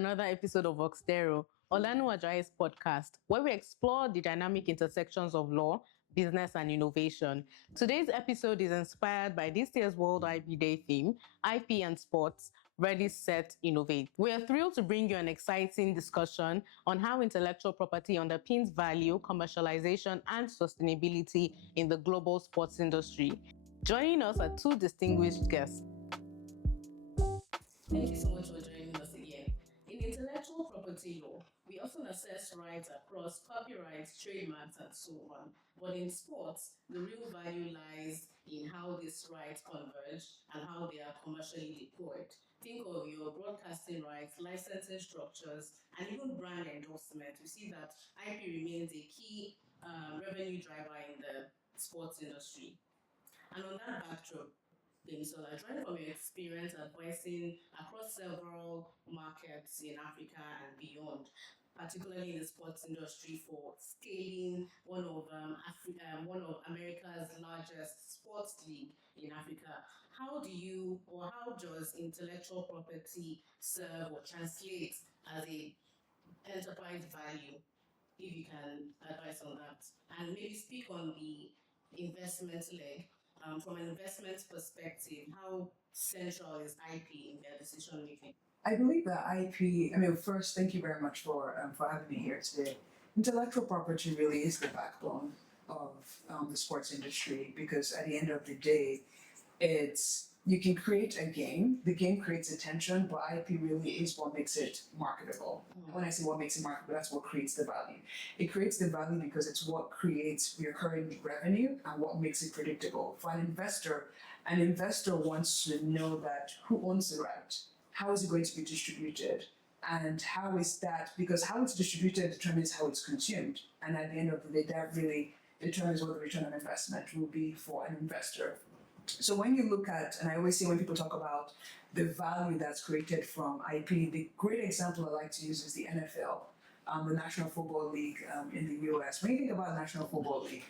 another episode of Oxtero, Olanu Ajayi's podcast, where we explore the dynamic intersections of law, business, and innovation. Today's episode is inspired by this year's World IP Day theme, IP and Sports, Ready, Set, Innovate. We are thrilled to bring you an exciting discussion on how intellectual property underpins value, commercialization, and sustainability in the global sports industry. Joining us are two distinguished guests. Thank you so much for joining us again. In intellectual property law, we often assess rights across copyrights, trademarks, and so on. But in sports, the real value lies in how these rights converge and how they are commercially deployed. Think of your broadcasting rights, licensing structures, and even brand endorsement. We see that IP remains a key revenue driver in the sports industry. And on that backdrop, Demisola, drawing from your experience advising across several markets in Africa and beyond, particularly in the sports industry for scaling one of America's largest sports league in Africa, how does intellectual property serve or translate as a enterprise value? If you can advise on that, and maybe speak on the investment leg. From an investment perspective, how central is IP in their decision making? I believe that first, thank you very much for having me here today. Intellectual property really is the backbone of the sports industry because at the end of the day, you can create a game. The game creates attention, but IP really is what makes it marketable. Mm-hmm. When I say what makes it marketable, that's what creates the value. It creates the value because it's what creates recurring revenue and what makes it predictable. For an investor wants to know that who owns the right, how is it going to be distributed, and how is that, because how it's distributed determines how it's consumed. And at the end of the day, that really determines what the return on investment will be for an investor. So when you look at, and I always say when people talk about the value that's created from IP, the great example I like to use is the NFL, the National Football League in the US. When you think about the National Football League,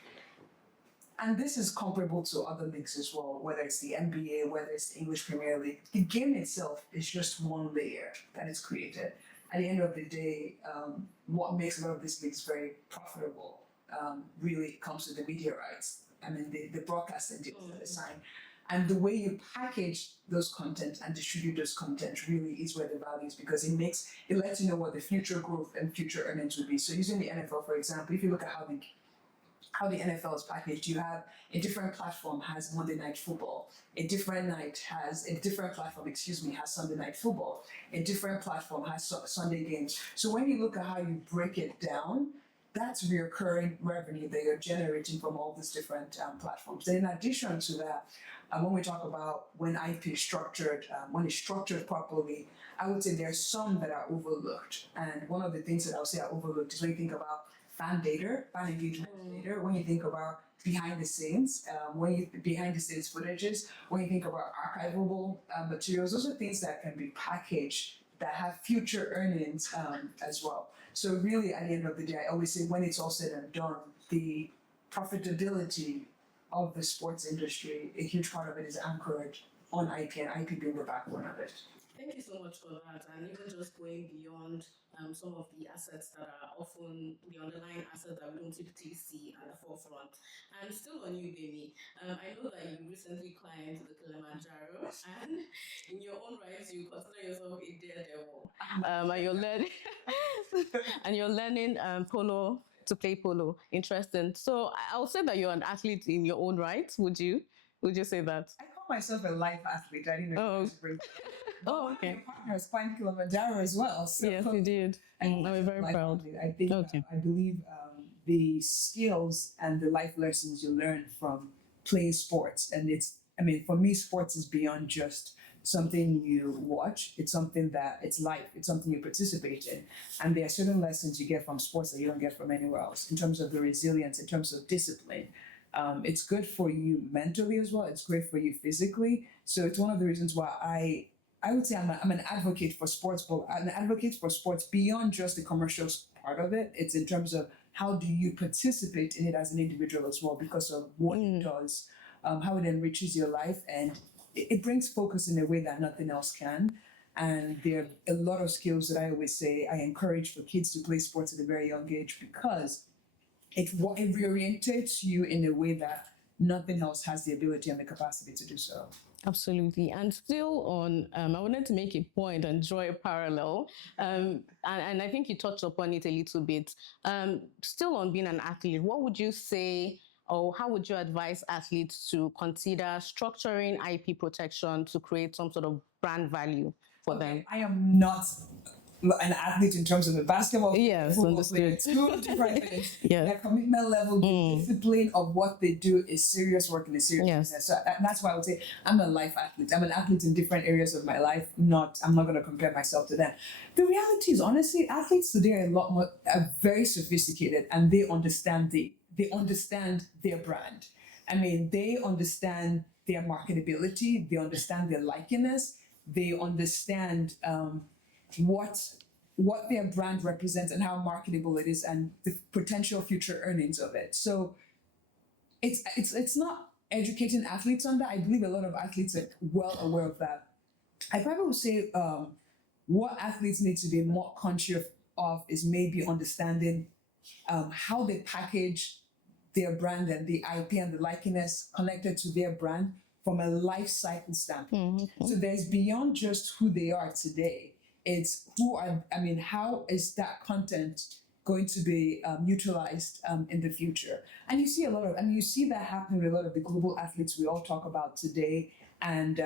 and this is comparable to other leagues as well, whether it's the NBA, whether it's the English Premier League, the game itself is just one layer that is created. At the end of the day, what makes a lot of these leagues very profitable really comes to the media rights. I mean, the broadcasting deals that they sign. And the way you package those content and distribute those content really is where the value is, because it lets you know what the future growth and future earnings will be. So using the NFL, for example, if you look at how the NFL is packaged, you have a different platform has Monday Night Football. A different platform has Sunday Night Football. A different platform has Sunday games. So when you look at how you break it down, that's recurring revenue that you're generating from all these different platforms. Then in addition to that, when we talk about when IP is structured, when it's structured properly, I would say there are some that are overlooked. And one of the things that I would say are overlooked is when you think about fan engagement data, when you think about behind the scenes footages, when you think about archivable materials, those are things that can be packaged that have future earnings as well. So really, at the end of the day, I always say when it's all said and done, the profitability of the sports industry, a huge part of it is anchored on IP, and IP being the backbone of it. Thank you so much for that, and even just going beyond some of the assets that are often the underlying assets that we don't typically see at the forefront. And still on you, Demi, I know that you recently climbed the Kilimanjaro, and in your own right, you consider yourself a daredevil. And you're learning polo to play polo. Interesting. So I'll say that you're an athlete in your own right. Would you say that? I call myself a life athlete. I didn't know. Okay. My partners climbed Kilimanjaro as well. So yes, we did. I'm very proud. I think. Okay. I believe the skills and the life lessons you learn from playing sports, and for me, sports is beyond just something you watch. It's something that it's life. It's something you participate in, and there are certain lessons you get from sports that you don't get from anywhere else. In terms of the resilience, in terms of discipline. It's good for you mentally as well. It's great for you physically. So it's one of the reasons why I would say I'm an advocate for sports, but I'm an advocate for sports beyond just the commercial part of it. It's in terms of how do you participate in it as an individual as well, because of what it does, how it enriches your life, and it brings focus in a way that nothing else can. And there are a lot of skills that I always say I encourage for kids to play sports at a very young age, because it reorientates you in a way that nothing else has the ability and the capacity to do so. Absolutely. And still on, I wanted to make a point and draw a parallel. And I think you touched upon it a little bit. Still on being an athlete, what would you say, or how would you advise athletes to consider structuring IP protection to create some sort of brand value for them? I am not an athlete in terms of a basketball football player. Two different things. Their commitment level, the discipline of what they do is serious work and a serious business. So that's why I would say I'm a life athlete. I'm an athlete in different areas of my life. I'm not going to compare myself to them. The reality is, honestly, athletes today are very sophisticated, and they understand their brand. I mean, they understand their marketability. They understand their likeness. They understand what their brand represents and how marketable it is, and the potential future earnings of it. So it's not educating athletes on that. I believe a lot of athletes are well aware of that. I probably would say what athletes need to be more conscious of is maybe understanding how they package their brand and the IP and the likeness connected to their brand from a life cycle standpoint. So there's beyond just who they are today. It's how is that content going to be utilized in the future? And you see you see that happening with a lot of the global athletes we all talk about today. And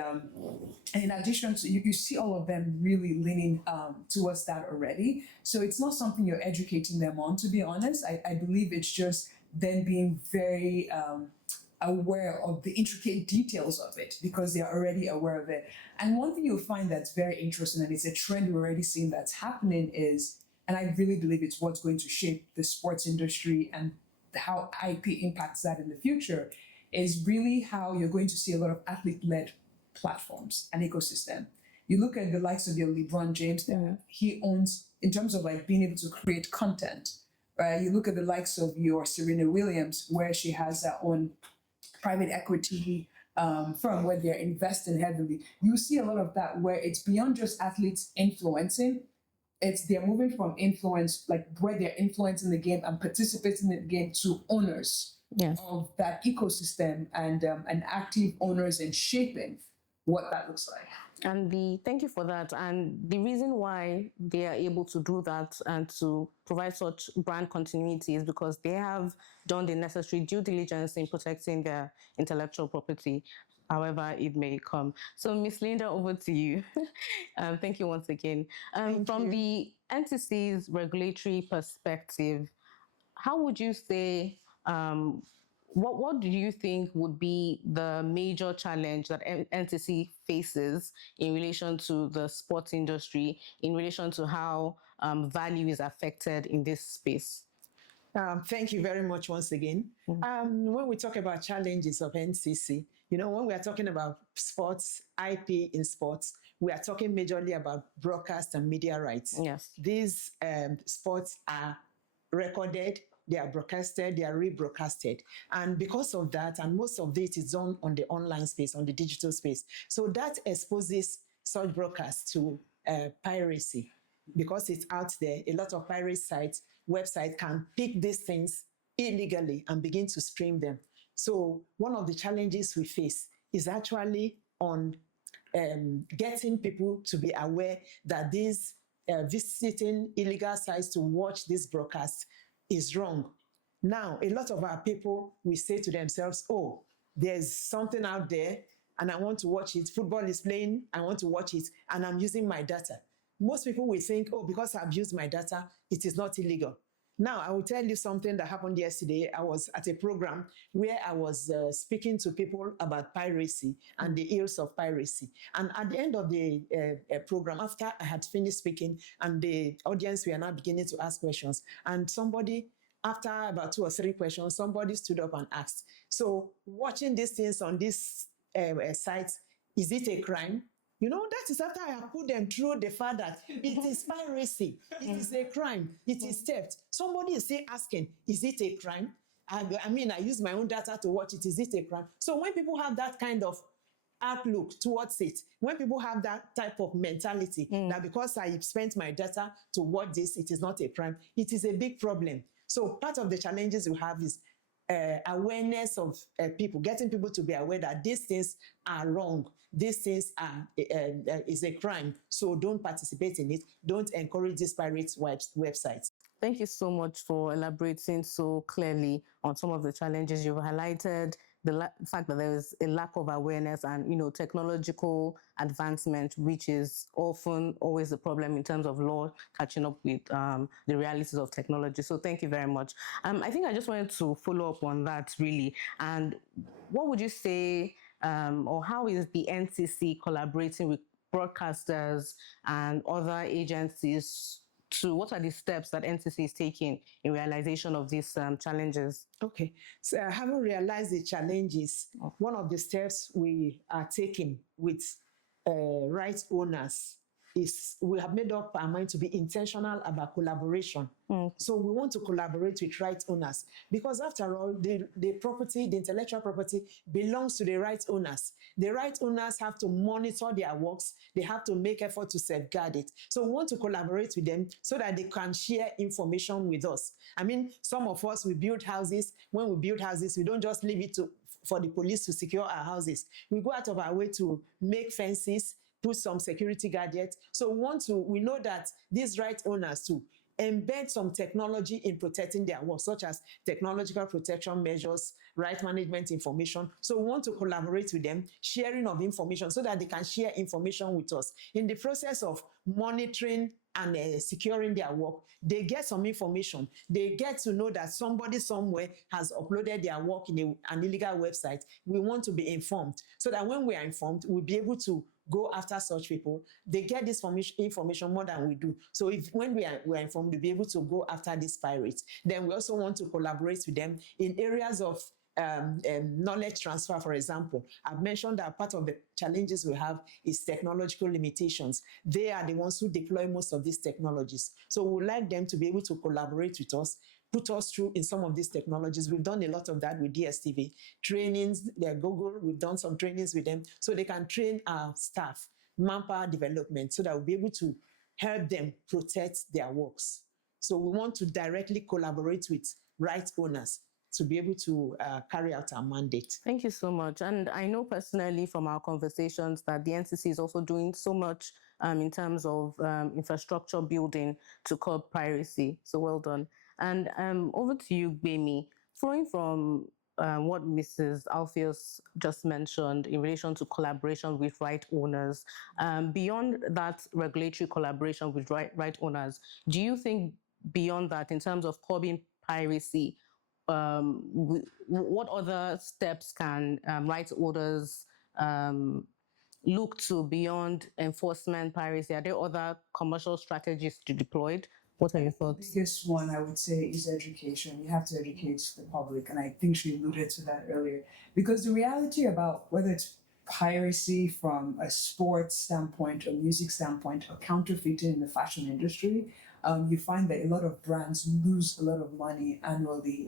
in addition to, you see all of them really leaning towards that already. So it's not something you're educating them on, to be honest. I believe it's just them being very aware of the intricate details of it, because they are already aware of it. And one thing you'll find that's very interesting, and it's a trend we're already seeing that's happening, is, and I really believe it's what's going to shape the sports industry and how IP impacts that in the future, is really how you're going to see a lot of athlete-led platforms and ecosystem. You look at the likes of your LeBron James, that he owns, in terms of like being able to create content, right? You look at the likes of your Serena Williams, where she has her own private equity firm where they're investing heavily. You see a lot of that where it's beyond just athletes influencing. They're moving from influence, like where they're influencing the game and participating in the game, to owners of that ecosystem and active owners in shaping what that looks like. And thank you for that. And the reason why they are able to do that and to provide such brand continuity is because they have done the necessary due diligence in protecting their intellectual property, however it may come. So, Miss Linda, over to you. Thank you once again. From the NCC's regulatory perspective, how would you say, what do you think would be the major challenge that NCC faces in relation to the sports industry, in relation to how value is affected in this space? Thank you very much once again. When we talk about challenges of NCC, when we are talking about sports, IP in sports, we are talking majorly about broadcast and media rights. Yes. These sports are recorded, they are broadcasted, they are rebroadcasted. And because of that, and most of it is done on the online space, on the digital space. So that exposes such broadcasts to piracy, because it's out there. A lot of pirate sites, websites can pick these things illegally and begin to stream them. So one of the challenges we face is actually on getting people to be aware that these visiting illegal sites to watch this broadcast is wrong. Now, a lot of our people will say to themselves, oh, there's something out there and I want to watch it. Football is playing, I want to watch it, and I'm using my data. Most people will think, oh, because I've used my data, it is not illegal. Now, I will tell you something that happened yesterday. I was at a program where I was speaking to people about piracy and the ills of piracy. And at the end of the program, after I had finished speaking and the audience were now beginning to ask questions, and somebody, after about 2 or 3 questions, somebody stood up and asked, so watching these things on this site, is it a crime? That is after I have put them through the fact that it is piracy, it is a crime, it is theft. Somebody is still asking, is it a crime? I use my own data to watch it, is it a crime? So when people have that kind of outlook towards it. When people have that type of mentality, that because I spent my data to watch this, it is not a crime, it is a big problem. So part of the challenges we have is awareness of people, getting people to be aware that these things are wrong, these things are is a crime. So don't participate in it. Don't encourage these pirate websites. Thank you so much for elaborating so clearly on some of the challenges you've highlighted. The fact that there is a lack of awareness and, technological advancement, which is often always a problem in terms of law catching up with the realities of technology. So thank you very much. I think I just wanted to follow up on that really. And what would you say, or how is the NCC collaborating with broadcasters and other agencies what are the steps that NCC is taking in realization of these challenges? Okay, so having realized the challenges, one of the steps we are taking with rights owners is we have made up our mind to be intentional about collaboration. So we want to collaborate with rights owners because after all, the intellectual property belongs to the rights owners. The rights owners have to monitor their works. They have to make effort to safeguard it. So we want to collaborate with them so that they can share information with us. I mean, some of us, we build houses. When we build houses, we don't just leave it for the police to secure our houses. We go out of our way to make fences, put some security gadgets. So we know that these right owners too embed some technology in protecting their work, such as technological protection measures, right management information. So we want to collaborate with them, sharing of information so that they can share information with us. In the process of monitoring and securing their work, they get some information. They get to know that somebody somewhere has uploaded their work in an illegal website. We want to be informed so that when we are informed, we'll be able to go after such people. They get this information more than we do. So when we are informed, we'll be able to go after these pirates. Then we also want to collaborate with them in areas of knowledge transfer, for example. I've mentioned that part of the challenges we have is technological limitations. They are the ones who deploy most of these technologies. So we would like them to be able to collaborate with us, put us through in some of these technologies. We've done a lot of that with DSTV. Trainings, Google, we've done some trainings with them so they can train our staff, manpower development, so that we'll be able to help them protect their works. So we want to directly collaborate with rights owners to be able to carry out our mandate. Thank you so much. And I know personally from our conversations that the NCC is also doing so much in terms of infrastructure building to curb piracy. So well done. And over to you, Gbemi. Flowing from what Mrs. Alpheus just mentioned in relation to collaboration with right owners, beyond that regulatory collaboration with right owners, do you think beyond that, in terms of curbing piracy, what other steps can rights owners look to beyond enforcement piracy? Are there other commercial strategies to deploy? What are your thoughts? The biggest one I would say is education. You have to educate the public, and I think she alluded to that earlier. Because the reality about whether it's piracy from a sports standpoint, or music standpoint, or counterfeiting in the fashion industry, you find that a lot of brands lose a lot of money annually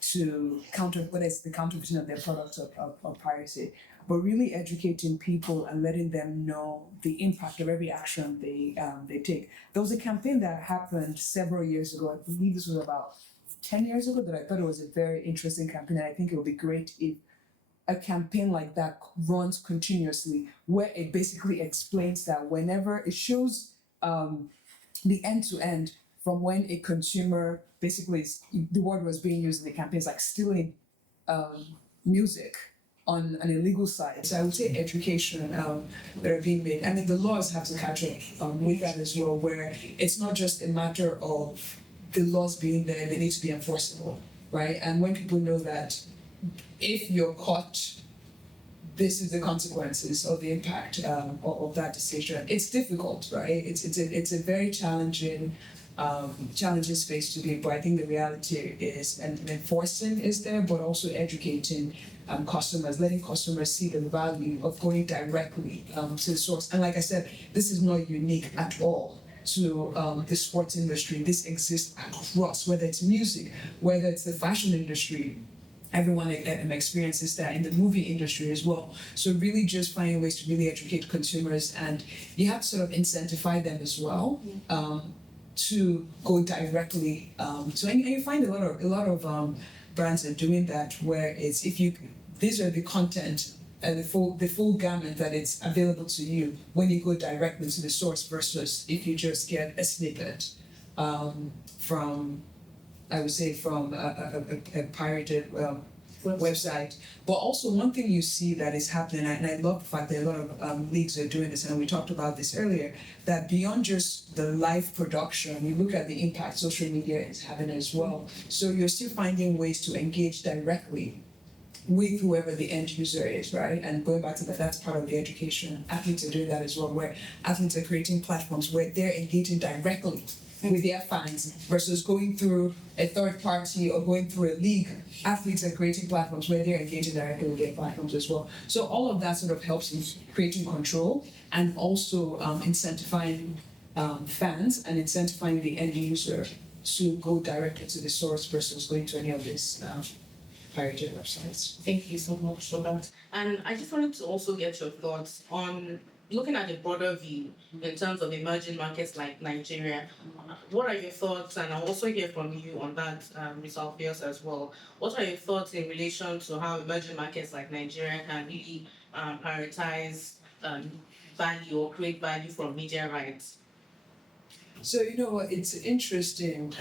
to whether it's the counterfeiting of their products or piracy. But really educating people and letting them know the impact of every action they take. There was a campaign that happened several years ago. I believe this was about 10 years ago, that I thought it was a very interesting campaign. And I think it would be great if a campaign like that runs continuously, where it basically explains that whenever it shows the end-to-end from when a consumer, basically the word was being used in the campaigns, like stealing music on an illegal site. So I would say education that are being made. I mean, the laws have to catch up with that as well, where it's not just a matter of the laws being there, they need to be enforceable, right? And when people know that if you're caught, this is the consequences or the impact of that decision. It's difficult, right? It's a very challenging space to be, but I think the reality is, and enforcing is there, but also educating customers, letting customers see the value of going directly to the source. And like I said, this is not unique at all to the sports industry. This exists across, whether it's music, whether it's the fashion industry, everyone experiences that in the movie industry as well. So really just finding ways to really educate consumers, and you have to sort of incentivize them as well to go directly. And you find a lot of brands are doing that, where it's if you these are the content and the full gamut that it's available to you when you go directly to the source versus if you just get a snippet from, I would say, from a pirated website. But also one thing you see that is happening, and I love the fact that a lot of leagues are doing this, and we talked about this earlier, that beyond just the live production, you look at the impact social media is having as well. So you're still finding ways to engage directly with whoever the end user is, right? And going back to that, that's part of the education. Athletes are doing that as well, where athletes are creating platforms where they're engaging directly with their fans versus going through a third party or going through a league. Athletes are creating platforms where they're engaging directly with their platforms as well. So all of that sort of helps in creating control and also incentivizing fans and incentivizing the end user to go directly to the source versus going to any of these pirated websites. Thank you so much for that. And I just wanted to also get your thoughts on looking at the broader view in terms of emerging markets like Nigeria. What are your thoughts? And I'll also hear from you on that, Ms. Alpheus, as well. What are your thoughts in relation to how emerging markets like Nigeria can really prioritize value or create value from media rights? So you know what, it's interesting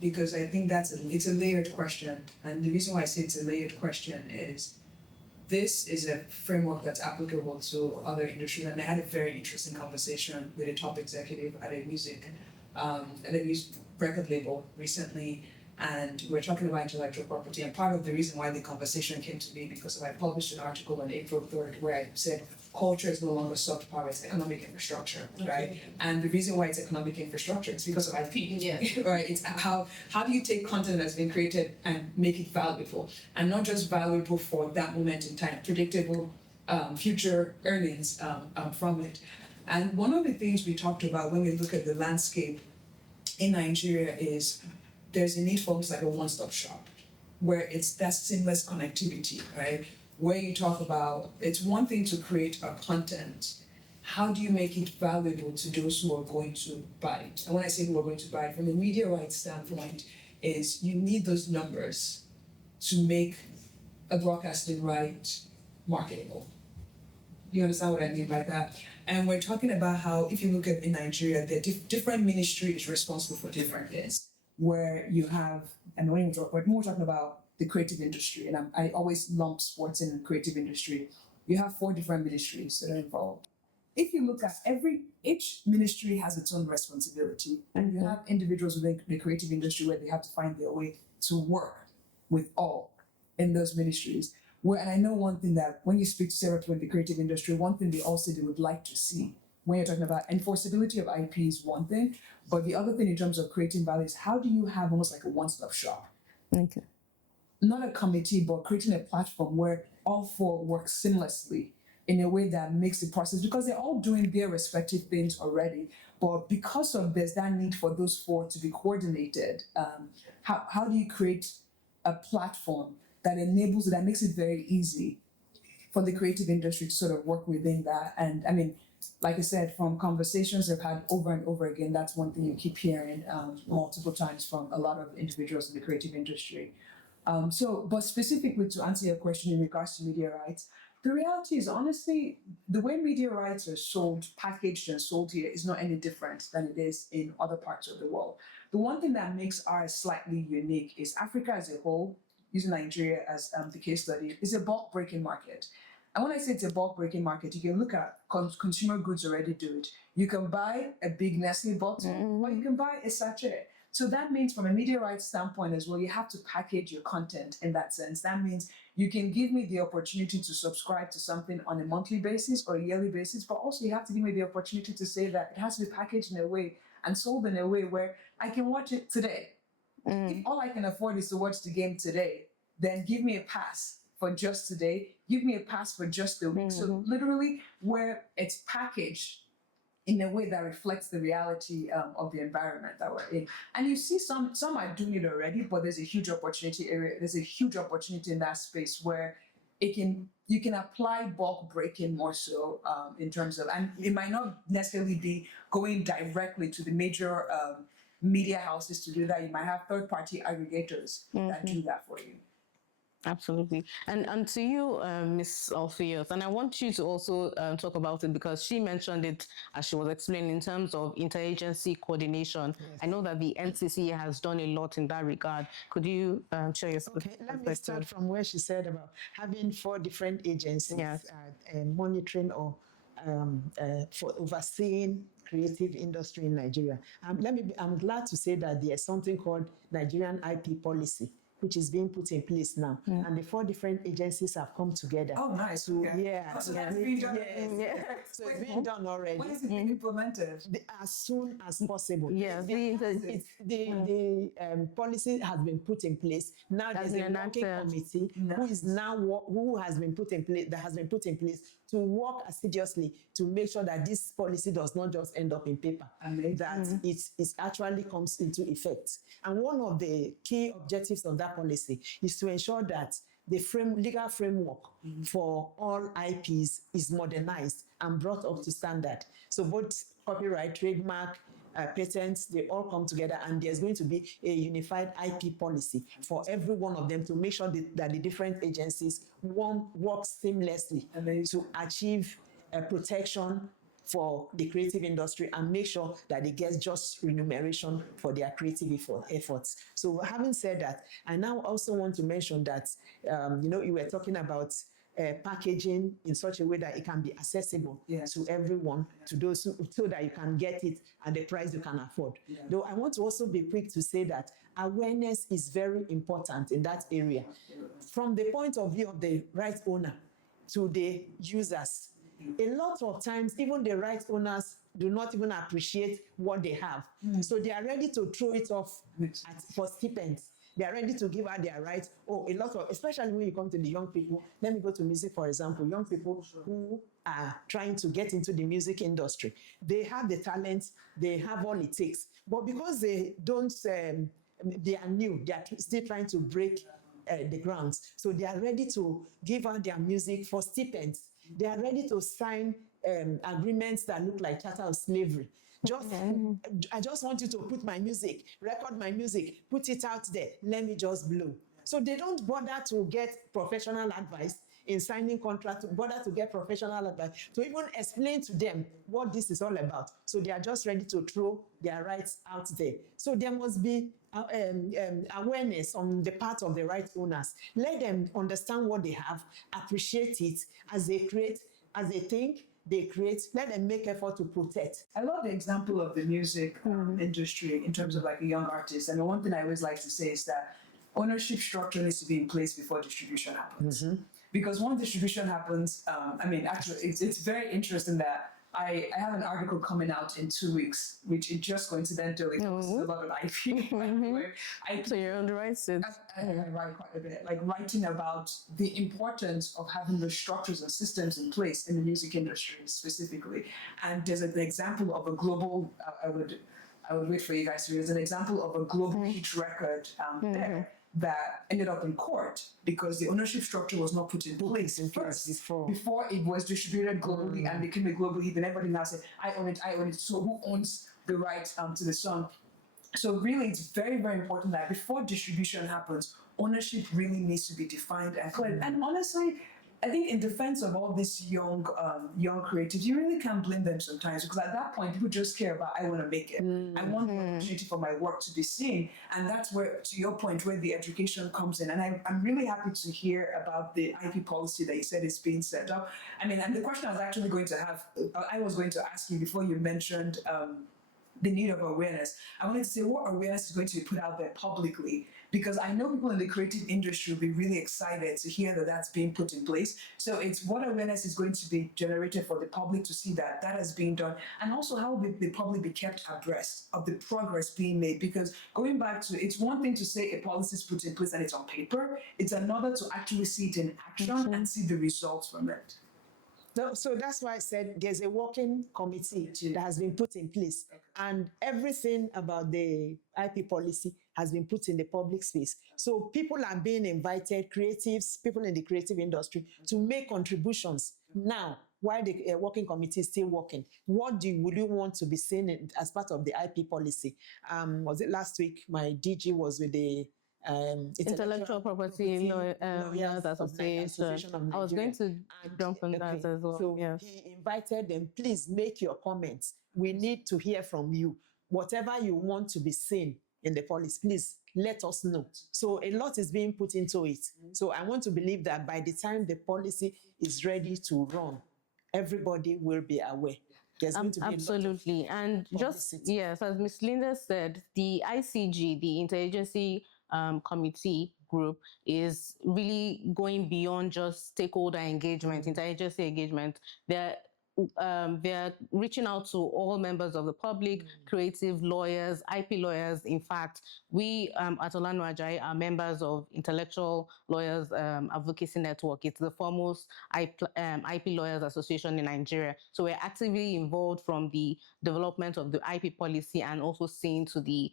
because I think it's a layered question, and the reason why I say it's a layered question is this is a framework that's applicable to other industries, and I had a very interesting conversation with a top executive at a music record label recently, and we're talking about intellectual property. And part of the reason why the conversation came to me because I published an article on April 3rd where I said culture is no longer soft power, it's economic infrastructure, right? And the reason why it's economic infrastructure is because of IP, right? It's how do you take content that's been created and make it valuable, and not just valuable for that moment in time, predictable future earnings from it. And one of the things we talked about when we look at the landscape in Nigeria is there's a need for almost like a one-stop shop, where it's that seamless connectivity, right? Where you talk about, it's one thing to create a content. How do you make it valuable to those who are going to buy it? And when I say who are going to buy it, from a media rights standpoint, is you need those numbers to make a broadcasting right marketable. You understand what I mean by that? And we're talking about how, if you look at in Nigeria, the different ministry is responsible for different things. Where you have, and when we're talking about the creative industry, and I always lump sports in the creative industry, you have 4 different ministries that are involved. If you look at each ministry has its own responsibility, and you have individuals within the creative industry where they have to find their way to work with all in those ministries. And I know one thing that when you speak to several people in the creative industry, one thing they all say they would like to see when you're talking about enforceability of IP is one thing, but the other thing in terms of creating value is how do you have almost like a one-stop shop? Okay. Not a committee, but creating a platform where all 4 work seamlessly in a way that makes the process, because they're all doing their respective things already, but because of there's that need for those 4 to be coordinated, how do you create a platform that enables it, that makes it very easy for the creative industry to sort of work within that? And I mean, like I said, from conversations I've had over and over again, that's one thing you keep hearing multiple times from a lot of individuals in the creative industry. But specifically to answer your question in regards to media rights, the reality is honestly, the way media rights are sold, packaged and sold here is not any different than it is in other parts of the world. The one thing that makes ours slightly unique is Africa as a whole, using Nigeria as the case study, is a bulk breaking market. And when I say it's a bulk breaking market, you can look at consumer goods already do it. You can buy a big Nestle bottle, or you can buy a sachet. So that means from a media rights standpoint as well, you have to package your content in that sense. That means you can give me the opportunity to subscribe to something on a monthly basis or a yearly basis, but also you have to give me the opportunity to say that it has to be packaged in a way and sold in a way where I can watch it today. If all I can afford is to watch the game today, then give me a pass for just today, give me a pass for just the week. So literally where it's packaged in a way that reflects the reality of the environment that we're in. And you see some are doing it already, but there's a huge opportunity area. There's a huge opportunity in that space where you can apply bulk breaking more so in terms of, and it might not necessarily be going directly to the major media houses to do that. You might have third party aggregators that do that for you. Absolutely. And to you, Ms. Alpheus, and I want you to also talk about it because she mentioned it as she was explaining in terms of interagency coordination. Yes. I know that the NCC has done a lot in that regard. Could you share your Okay, let me start from where she said about having 4 different agencies monitoring or for overseeing creative industry in Nigeria. I'm glad to say that there's something called Nigerian IP policy, which is being put in place now. And the 4 different agencies have come together. Oh, nice. So, okay. So that's being done. So it's being done already. When is it being implemented? As soon as possible. Yes. The policy has been put in place. Now there's a working committee who has been put in place, that has been put in place to work assiduously to make sure that this policy does not just end up in paper, that it actually comes into effect. And one of the key objectives of that policy is to ensure that the legal framework for all IPs is modernized and brought up to standard. So both copyright, trademark, patents, they all come together, and there's going to be a unified IP policy for every one of them to make sure that the different agencies work seamlessly to achieve protection for the creative industry and make sure that they get just remuneration for their creative efforts. So having said that, I now also want to mention that, you were talking about packaging in such a way that it can be accessible to everyone, to those so that you can get it at the price you can afford. Though I want to also be quick to say that awareness is very important in that area. From the point of view of the right owner to the users, a lot of times, even the right owners do not even appreciate what they have. So they are ready to throw it off for stipends. They are ready to give out their rights. Especially when you come to the young people. Let me go to music, for example. Young people who are trying to get into the music industry. They have the talent, they have all it takes. But because they don't, they are new, they are still trying to break the grounds. So they are ready to give out their music for stipends. They are ready to sign agreements that look like charter of slavery. I just want you to put my music, record my music, put it out there. Let me just blow. So they don't bother to get professional advice in signing contracts, bother to get professional advice, to even explain to them what this is all about. So they are just ready to throw their rights out there. So there must be awareness on the part of the right owners. Let them understand what they have, appreciate it as they create, as they think, they create, let them make effort to protect. I love the example of the music industry in terms of like a young artist. And the one thing I always like to say is that ownership structure needs to be in place before distribution happens. Because once distribution happens, actually, it's very interesting that I have an article coming out in 2 weeks, which is just coincidentally posts a lot of IP. So you're on the right side. I write quite a bit, like writing about the importance of having the structures and systems in place in the music industry specifically. And there's an example of a global, I would wait for you guys to read, there's an example of a global hit record there that ended up in court because the ownership structure was not put in place before it was distributed globally and became a global hit. And everybody now said, I own it. So who owns the right to the song? So really, it's very, very important that before distribution happens, ownership really needs to be defined and clear. And honestly, I think in defense of all these young creatives, you really can't blame them sometimes because at that point, people just care about, I want to make it. I want the opportunity for my work to be seen. And that's where, to your point, where the education comes in. And I'm really happy to hear about the IP policy that you said is being set up. And the question I was actually going to ask you before you mentioned the need of awareness. I wanted to say what awareness is going to be put out there publicly, because I know people in the creative industry will be really excited to hear that that's being put in place. So it's what awareness is going to be generated for the public to see that that has been done, and also how will the public be kept abreast of the progress being made. Because going back to, it's one thing to say a policy is put in place and it's on paper, it's another to actually see it in action and see the results from it. No, so that's why I said there's a working committee that has been put in place, and everything about the IP policy has been put in the public space. So people are being invited, creatives, people in the creative industry, to make contributions now while the working committee is still working. What would you want to be seen as part of the IP policy? Was it last week? My DG was with the Intellectual property lawyers association. of I was going Nigeria. to jump on that as well. So Yes. he invited them, please make your comments. We need to hear from you. Whatever you want to be seen in the policy, please let us know. So a lot is being put into it. So I want to believe that by the time the policy is ready to run, everybody will be aware. There's going to be Absolutely. And just, publicity. yes, as Ms. Linda said, the ICG, the Interagency Committee group, is really going beyond just stakeholder engagement, interagency engagement. They're reaching out to all members of the public, creative lawyers, IP lawyers. In fact, we at Olanu Ajayi are members of Intellectual Lawyers Advocacy Network. It's the foremost IP Lawyers Association in Nigeria. So we're actively involved from the development of the IP policy and also seeing to the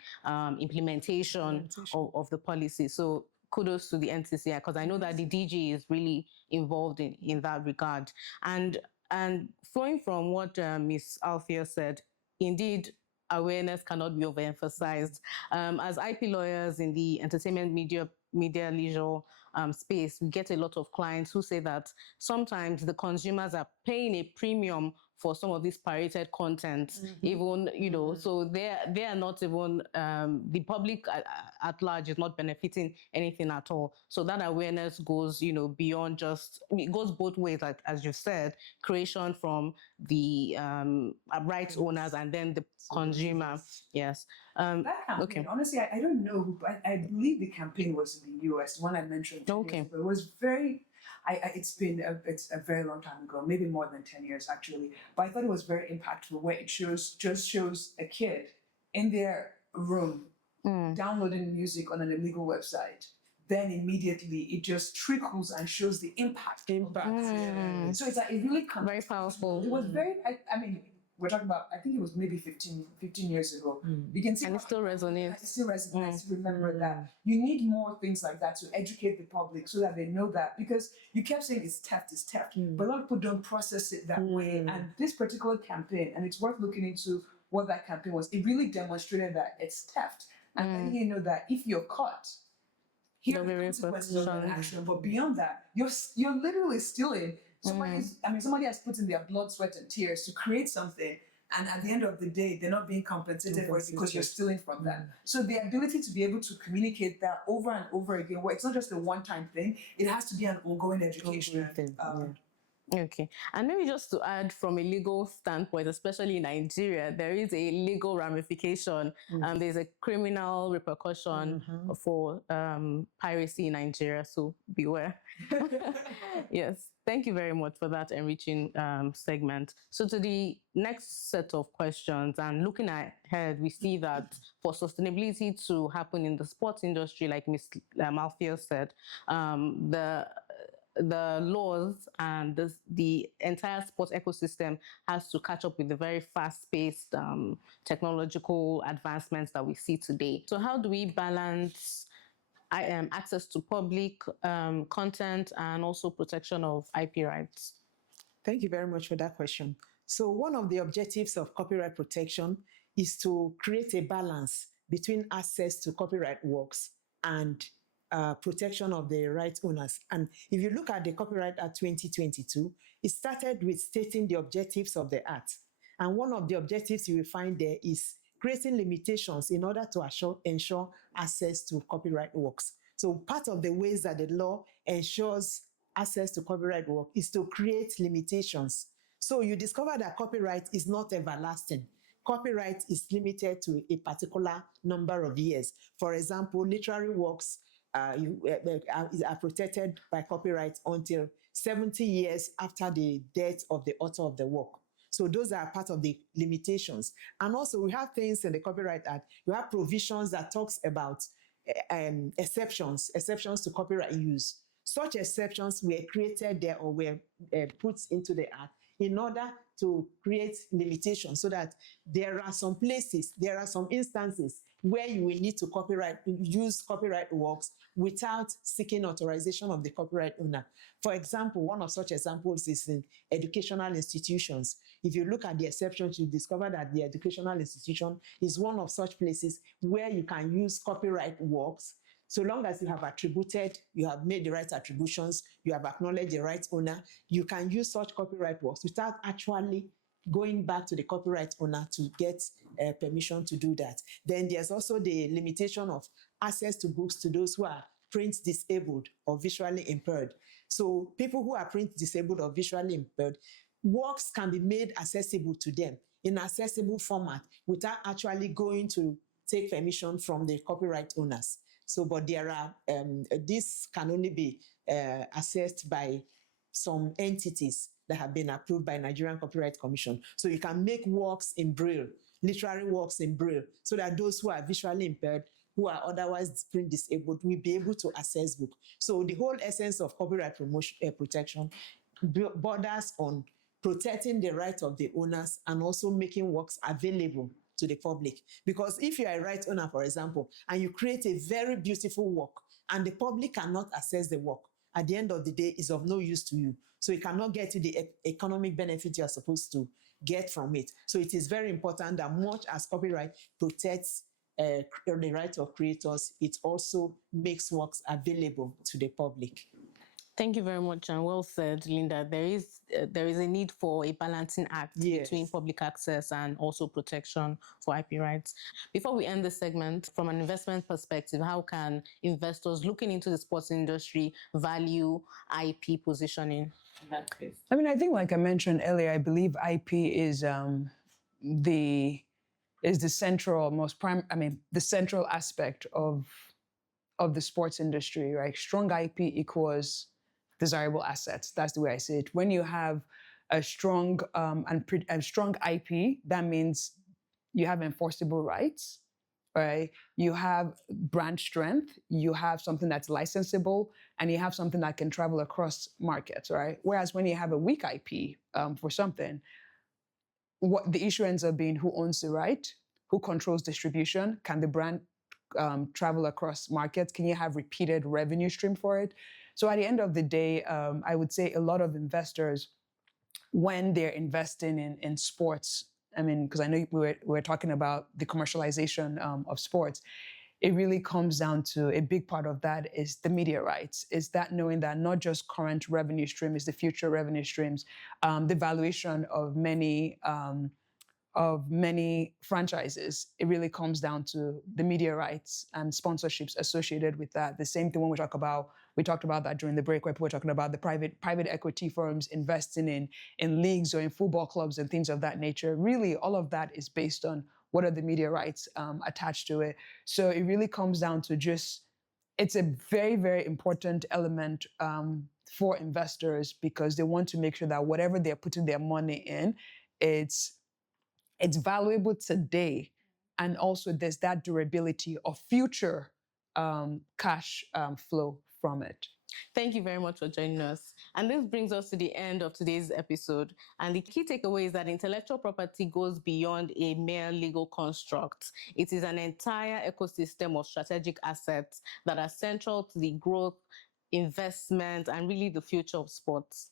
implementation of the policy. So kudos to the NCCI, because I know that the DG is really involved in that regard. And flowing from what Ms. Althea said, indeed, awareness cannot be overemphasized. As IP lawyers in the entertainment media leisure space, we get a lot of clients who say that sometimes the consumers are paying a premium for some of this pirated content, even, so they are not even, the public at large is not benefiting anything at all. So that awareness goes, beyond just, it goes both ways, like as you said, creation from the rights owners and then the consumer. Yes. That campaign, honestly, I don't know who, but I believe the campaign was in the US, the one I mentioned. Okay. It was very, it's a very long time ago, maybe more than 10 years actually. But I thought it was very impactful, where it shows a kid in their room downloading music on an illegal website. Then immediately it just trickles and shows the impact. So it's like, it really comes. Very powerful. It was very, I mean, we're talking about, I think it was maybe 15 years ago. You can see. And it still resonates. It still resonates. I still remember that. You need more things like that to educate the public so that they know that, because you kept saying it's theft, but a lot of people don't process it that way. And this particular campaign, and it's worth looking into what that campaign was, it really demonstrated that it's theft. And then you know that if you're caught, here are the consequences of an action. But beyond that, you're literally stealing. Somebody has put in their blood, sweat, and tears to create something, and at the end of the day, they're not being compensated for it because you're stealing from them. So the ability to be able to communicate that over and over again, where it's not just a one-time thing, it has to be an ongoing education. Okay. And maybe just to add, from a legal standpoint, especially in Nigeria, there is a legal ramification. There's a criminal repercussion for piracy in Nigeria, so beware. Yes. Thank you very much for that enriching segment. So to the next set of questions, and looking ahead, we see that for sustainability to happen in the sports industry, like Ms. Althea said, the laws and the entire sports ecosystem has to catch up with the very fast-paced technological advancements that we see today. So how do we balance access to public content and also protection of IP rights? Thank you very much for that question. So one of the objectives of copyright protection is to create a balance between access to copyright works and protection of the rights owners. And if you look at the Copyright Act 2022, it started with stating the objectives of the act. And one of the objectives you will find there is creating limitations in order to ensure access to copyright works. So part of the ways that the law ensures access to copyright work is to create limitations. So you discover that copyright is not everlasting. Copyright is limited to a particular number of years. For example, literary works are protected by copyright until 70 years after the death of the author of the work. So those are part of the limitations. And also we have things in the Copyright Act. You have provisions that talks about exceptions to copyright use. Such exceptions were created there or were put into the act in order to create limitations so that there are some places, there are some instances where you will need to use copyright works without seeking authorization of the copyright owner. For example, one of such examples is in educational institutions. If you look at the exceptions, you discover that the educational institution is one of such places where you can use copyright works so long as you have attributed, you have made the right attributions, you have acknowledged the right owner, you can use such copyright works without actually going back to the copyright owner to get permission to do that. Then there's also the limitation of access to books to those who are print disabled or visually impaired. So people who are print disabled or visually impaired, works can be made accessible to them in accessible format without actually going to take permission from the copyright owners. So, but there are, this can only be accessed by some entities that have been approved by Nigerian Copyright Commission. So you can make works in Braille, literary works in Braille, so that those who are visually impaired, who are otherwise print disabled, will be able to access book. So the whole essence of copyright protection borders on protecting the right of the owners and also making works available to the public. Because if you are a right owner, for example, and you create a very beautiful work and the public cannot access the work, at the end of the day, it's of no use to you. So it cannot get you the economic benefit you are supposed to get from it. So it is very important that much as copyright protects the right of creators, it also makes works available to the public. Thank you very much, and well said, Linda. There is a need for a balancing act between public access and also protection for IP rights. Before we end this segment, from an investment perspective, how can investors looking into the sports industry value IP positioning in that case? I mean, I think, like I mentioned earlier, I believe IP is the central, the central aspect of the sports industry, right? Strong IP equals desirable assets. That's the way I see it. When you have a strong strong IP, that means you have enforceable rights, right? You have brand strength, you have something that's licensable, and you have something that can travel across markets, right? Whereas when you have a weak IP for something, what the issue ends up being who owns the right, who controls distribution, can the brand travel across markets, can you have repeated revenue stream for it? So at the end of the day, I would say a lot of investors, when they're investing in sports, I mean, because I know we're talking about the commercialization of sports, it really comes down to a big part of that is the media rights, is that knowing that not just current revenue stream is the future revenue streams, the valuation of many franchises, it really comes down to the media rights and sponsorships associated with that. The same thing when we talked about that during the break, where people were talking about the private equity firms investing in leagues or in football clubs and things of that nature. Really, all of that is based on what are the media rights attached to it. So it really comes down to it's a very, very important element for investors, because they want to make sure that whatever they're putting their money in, it's valuable today, and also there's that durability of future cash flow from it. Thank you very much for joining us. And this brings us to the end of today's episode. And the key takeaway is that intellectual property goes beyond a mere legal construct. It is an entire ecosystem of strategic assets that are central to the growth, investment, and really the future of sports.